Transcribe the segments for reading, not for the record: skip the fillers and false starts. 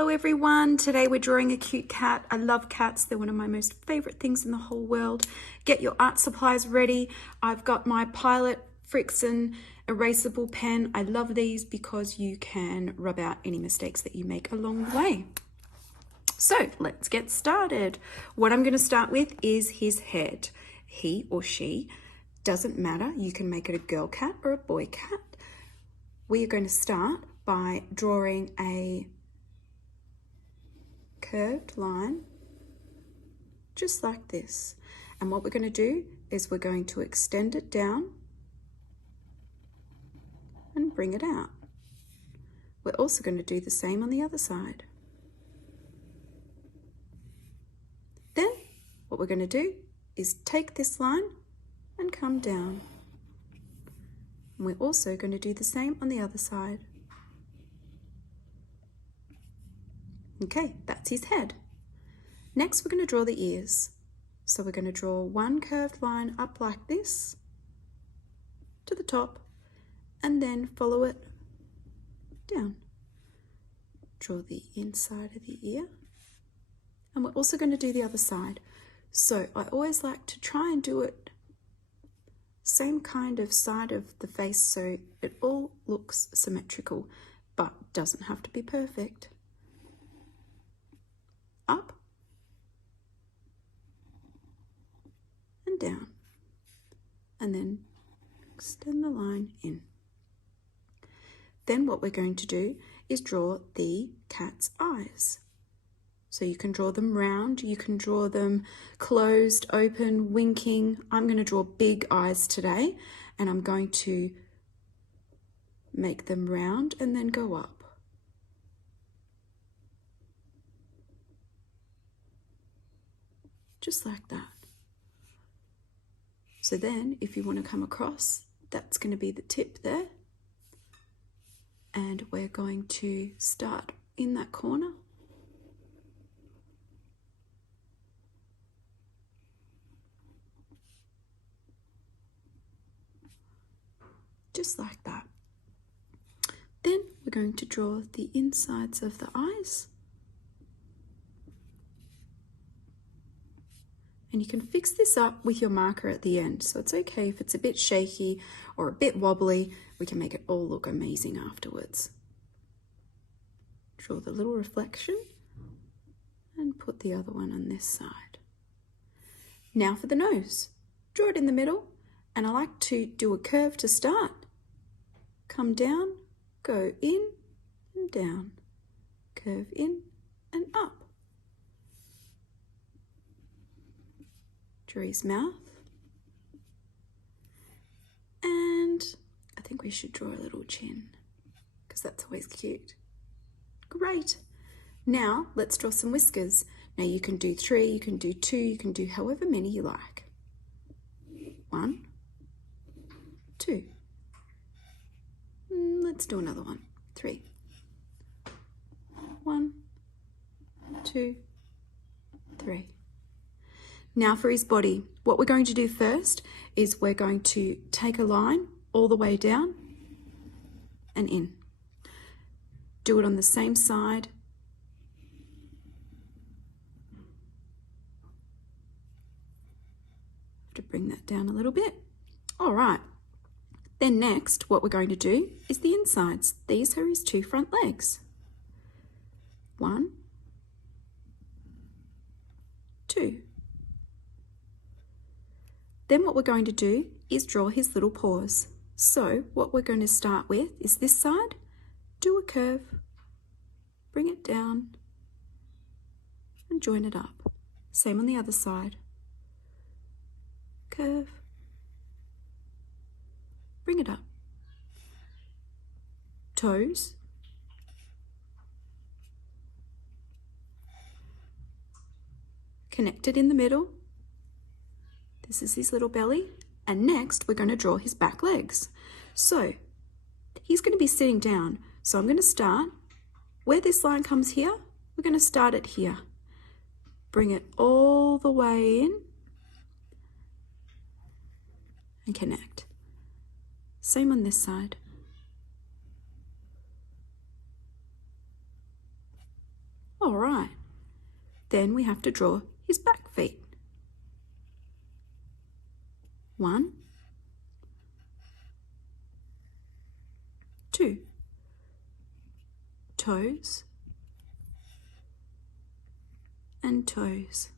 Hello everyone, today we're drawing a cute cat. I love cats, they're one of my most favorite things in the whole world. Get your art supplies ready. I've got my Pilot Frixion erasable pen. I love these because you can rub out any mistakes that you make along the way. So let's get started. What I'm going to start with is his head. He or she, doesn't matter, you can make it a girl cat or a boy cat. We are going to start by drawing a curved line just like this, and what we're going to do is we're going to extend it down and bring it out. We're also going to do the same on the other side. Then what we're going to do is take this line and come down, and we're also going to do the same on the other side. Okay, that's his head. Next, we're going to draw the ears. So we're going to draw one curved line up like this to the top and then follow it down. Draw the inside of the ear. And we're also going to do the other side. So I always like to try and do it same kind of side of the face so it all looks symmetrical, but doesn't have to be perfect. Up and down, and then extend the line in. Then what we're going to do is draw the cat's eyes. So you can draw them round, you can draw them closed, open, winking. I'm going to draw big eyes today, and I'm going to make them round and then go up. Just like that. So then if you want to come across, that's going to be the tip there. And we're going to start in that corner. Just like that. Then we're going to draw the insides of the eyes. And you can fix this up with your marker at the end. So it's okay if it's a bit shaky or a bit wobbly, we can make it all look amazing afterwards. Draw the little reflection and put the other one on this side. Now for the nose. Draw it in the middle, and I like to do a curve to start. Come down, go in and down, curve in and up. Draw his mouth, and I think we should draw a little chin because that's always cute. Great. Now let's draw some whiskers. Now you can do 3, you can do 2, you can do however many you like. 1, 2. Let's do another one. 3. 1, 2, 3. Now for his body, what we're going to do first is we're going to take a line all the way down and in. Do it on the same side. Have to bring that down a little bit. All right. Then next, what we're going to do is the insides. These are his 2 front legs. 1, 2. Then what we're going to do is draw his little paws. So what we're going to start with is this side, do a curve, bring it down and join it up. Same on the other side. Curve, bring it up. Toes, connected in the middle. This is his little belly, and next we're going to draw his back legs. So he's going to be sitting down, so I'm going to start where this line comes here. We're going to start it here, bring it all the way in and connect. Same on this side. Then we have to draw his back feet. 1, 2, toes and toes.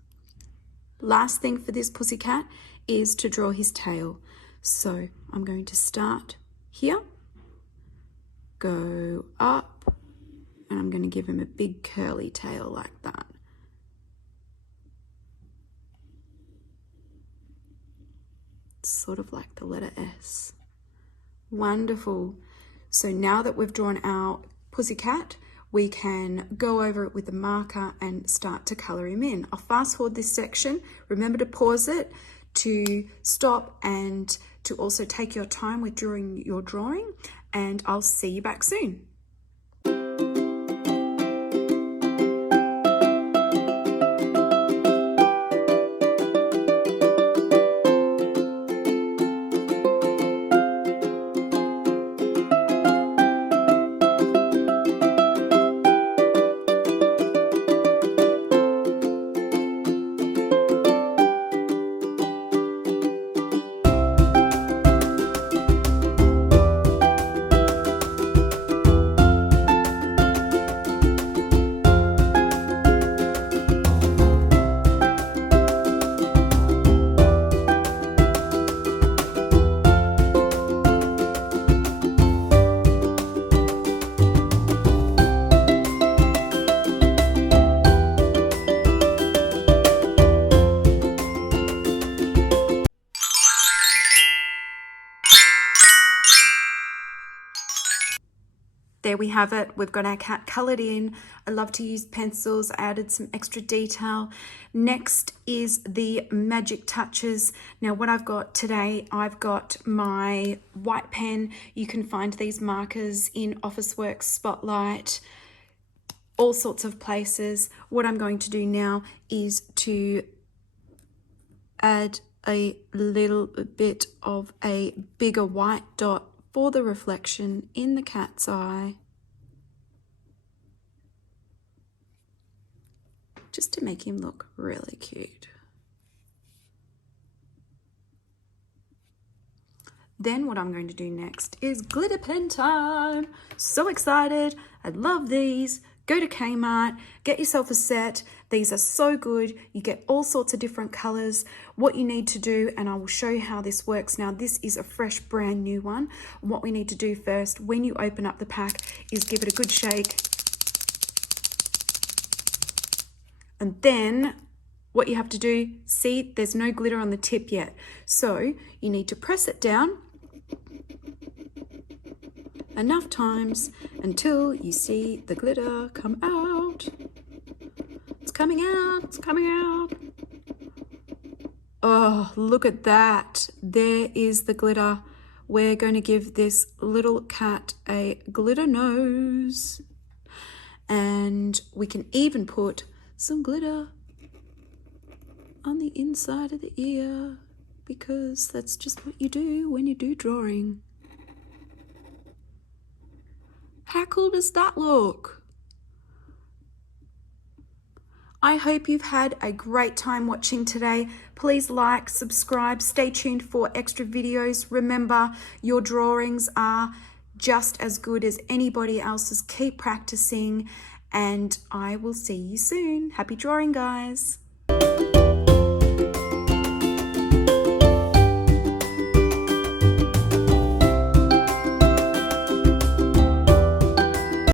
Last thing for this pussycat is to draw his tail. So I'm going to start here, go up, and I'm going to give him a big curly tail like that. Sort of like the letter S. Wonderful. So now that we've drawn our pussycat, we can go over it with a marker and start to colour him in. I'll fast forward this section. Remember to pause it, to stop, and to also take your time with doing your drawing, and I'll see you back soon. There we have it. We've got our cat coloured in. I love to use pencils. I added some extra detail. Next is the magic touches. Now what I've got today, I've got my white pen. You can find these markers in Officeworks, Spotlight, all sorts of places. What I'm going to do now is to add a little bit of a bigger white dot for the reflection in the cat's eye, just to make him look really cute. Then what I'm going to do next is glitter pen time. So excited. I love these. Go to Kmart, get yourself a set. These are so good. You get all sorts of different colors. What you need to do, and I will show you how this works now. This is a fresh, brand new one. What we need to do first, when you open up the pack, is give it a good shake. And then what you have to do, see, there's no glitter on the tip yet. So you need to press it down enough times until you see the glitter come out. It's coming out, it's coming out. Oh, look at that. There is the glitter. We're going to give this little cat a glitter nose. And we can even put some glitter on the inside of the ear, because that's just what you do when you do drawing. How cool does that look? I hope you've had a great time watching today. Please like, subscribe, stay tuned for extra videos. Remember, your drawings are just as good as anybody else's. Keep practicing, and I will see you soon. Happy drawing, guys.